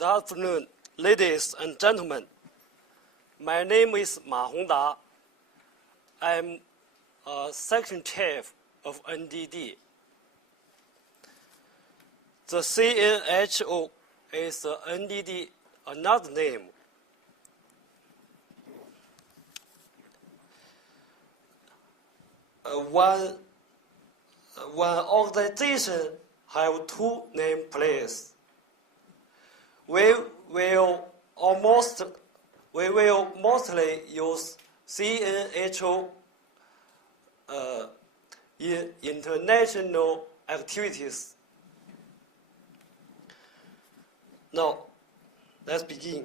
Good afternoon, ladies and gentlemen. My name is Ma Hongda. I'm section chief of NDD. The CNHO is the NDD another name. One organization have two nameplates. We will mostly use CNHO in international activities. Now, let's begin.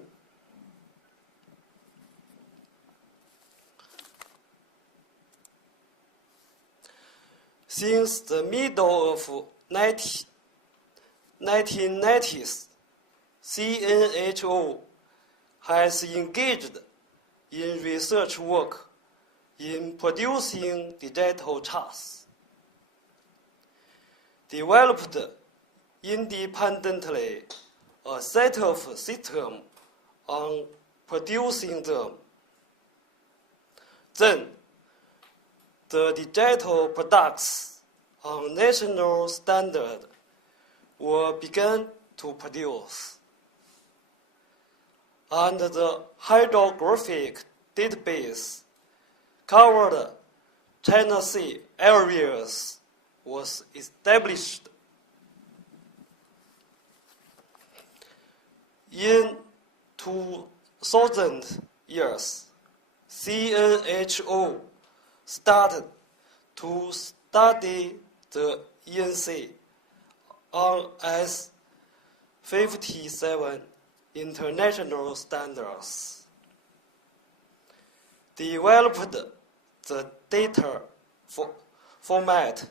Since the middle of 1990s, CNHO has engaged in research work in producing digital charts, developed independently a set of systems on producing them. Then, the digital products on national standard were begun to produce. And the hydrographic database covered China Sea areas was established. In 2000 years, CNHO started to study the ENC on S57 international standards, developed the data format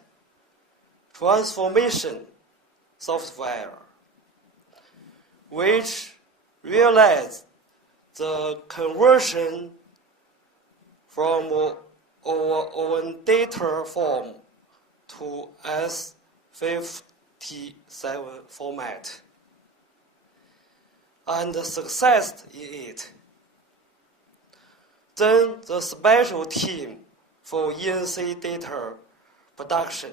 transformation software, which realized the conversion from our own data form to S57 format, and success in it. Then the special team for ENC data production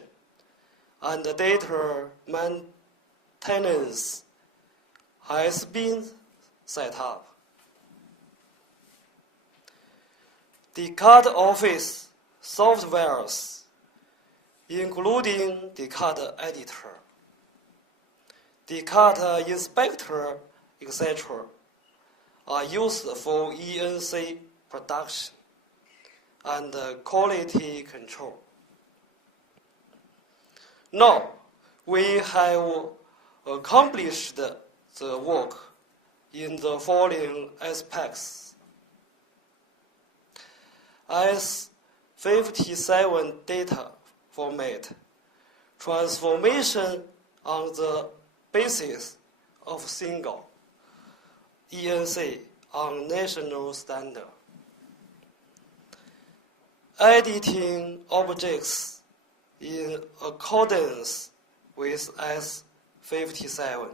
and data maintenance has been set up. The card office softwares, including the card editor, the card inspector, etc., are used for ENC production and quality control. Now, we have accomplished the work in the following aspects. S57 data format transformation on the basis of single ENC on national standard. Editing objects in accordance with S57.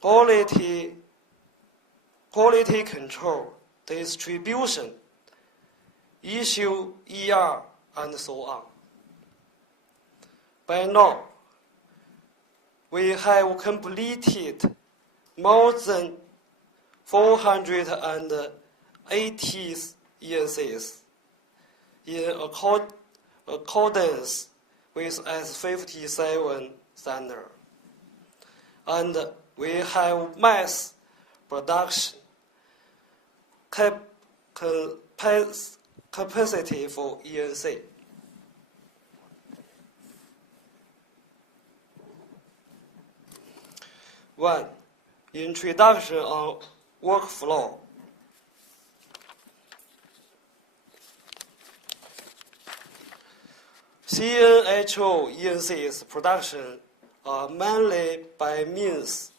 Quality control, distribution, issue ER, and so on. By now, we have completed more than 480 ENCs in accordance with S57 standard. And we have mass production capacity for ENC. One, introduction on workflow. CNHO ENC's production are mainly by means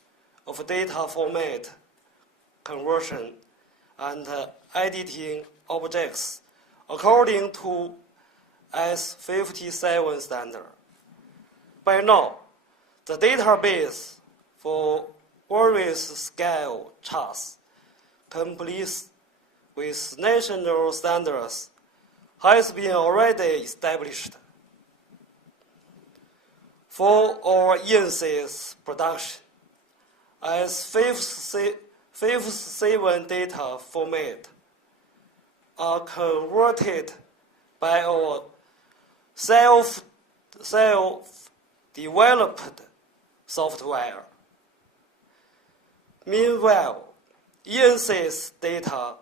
of data format conversion and editing objects according to S57 standard. By now, the database for various scale charts, complete with national standards, has been already established. For our ENC's production, as fifth 7 data format are converted by our self-developed software. Meanwhile, ENC's data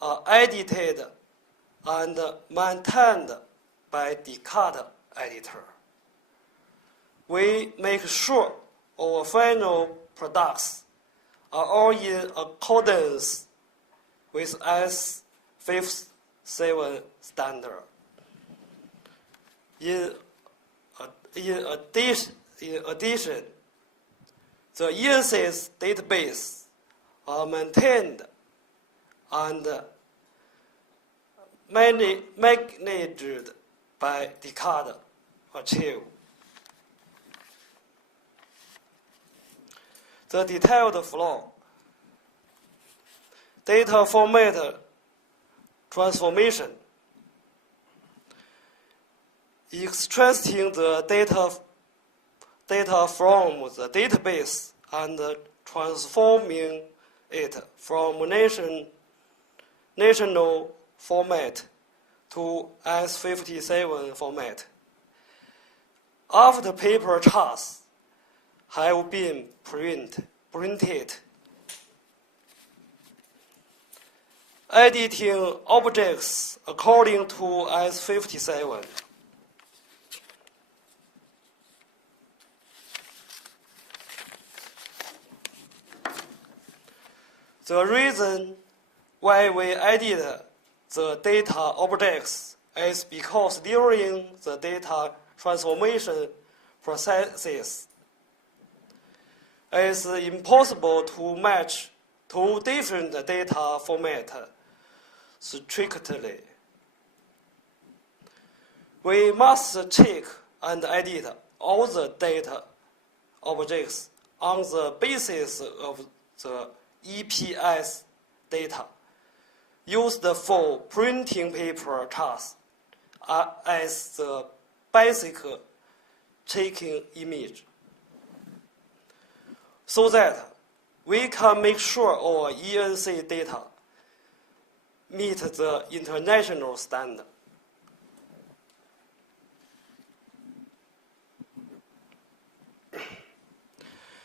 are edited and maintained by Descartes editor. We make sure our final products are all in accordance with S57 standard. In addition, the ENC's database are maintained and managed by Descartes Archive. The detailed flow. Data format transformation. Extracting the data from the database and transforming it from national format to S57 format. After paper charts have been printed, editing objects according to S57. The reason why we added the data objects is because during the data transformation processes, it's impossible to match two different data formats strictly. We must check and edit all the data objects on the basis of the EPS data used for printing paper charts as the basic checking image, so that we can make sure our ENC data meet the international standard.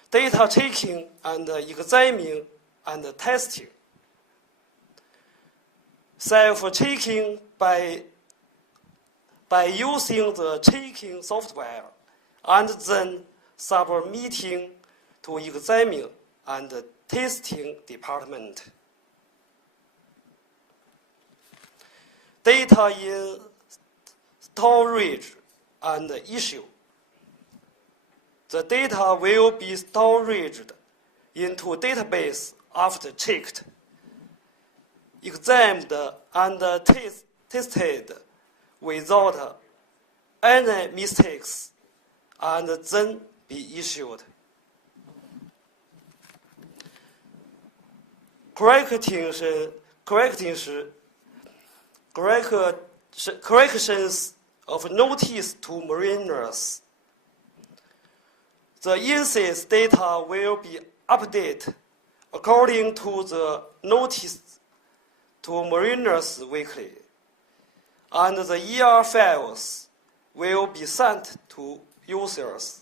Data checking and examining and testing. Self-checking by using the checking software and then submitting to examine and testing department. Data in storage and issue. The data will be stored into database after checked, examined and tested without any mistakes, and then be issued. Corrections of notice to mariners. The ENC's data will be updated according to the notice to mariners weekly, and the ER files will be sent to users.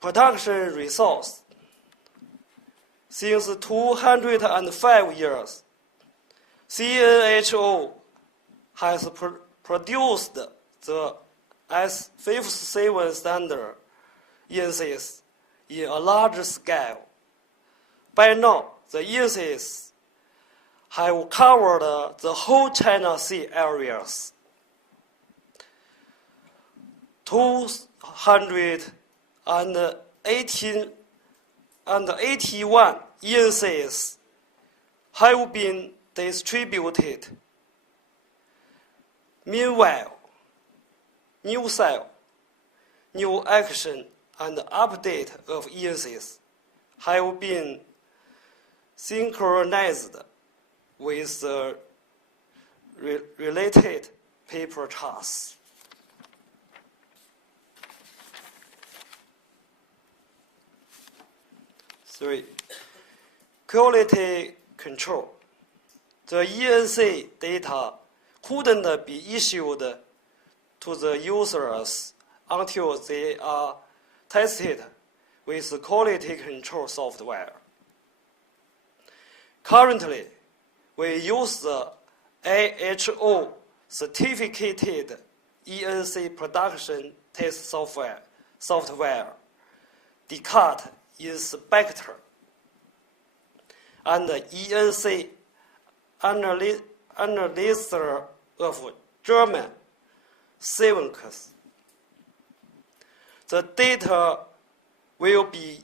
Production resource. Since 205 years, CNHO has produced the S57 standard ENCs in a large scale. By now, the ENCs have covered the whole China Sea areas. 281 ENCs have been distributed. Meanwhile, new cell, new action, and update of ENCs have been synchronized with the related paper charts. 3. Quality control. The ENC data couldn't be issued to the users until they are tested with quality control software. Currently, we use the AHO certificated ENC production test software, DCAT Inspector, and the ENC analyzer of German Civics. The data will be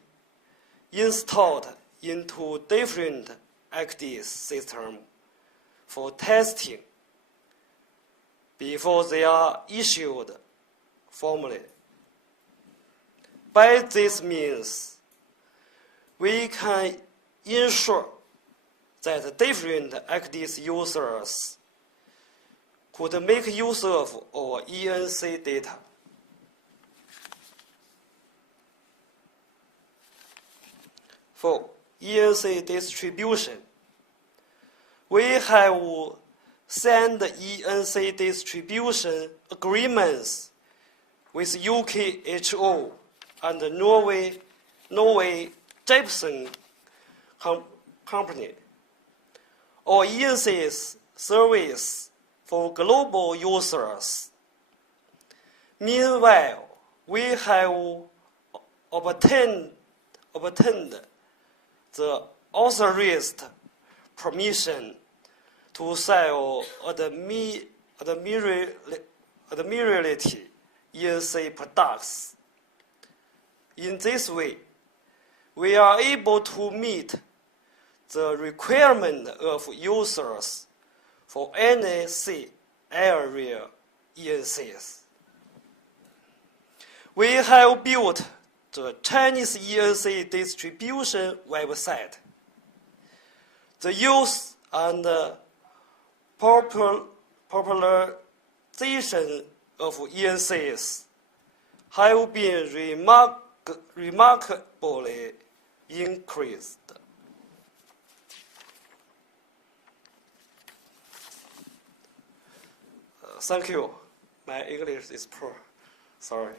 installed into different XDS systems for testing before they are issued formally. By this means, we can ensure that different XDS users could make use of our ENC data. For ENC distribution, we have signed ENC distribution agreements with UKHO and Norway Jepson Company. Our ENC's service for global users. Meanwhile, we have obtained the authorized permission to sell Admiralty ENC products. In this way, we are able to meet the requirement of users for NAC area ENCs. We have built the Chinese ENC distribution website. The use and popularization of ENCs have been remarkably increased. Thank you. My English is poor. Sorry.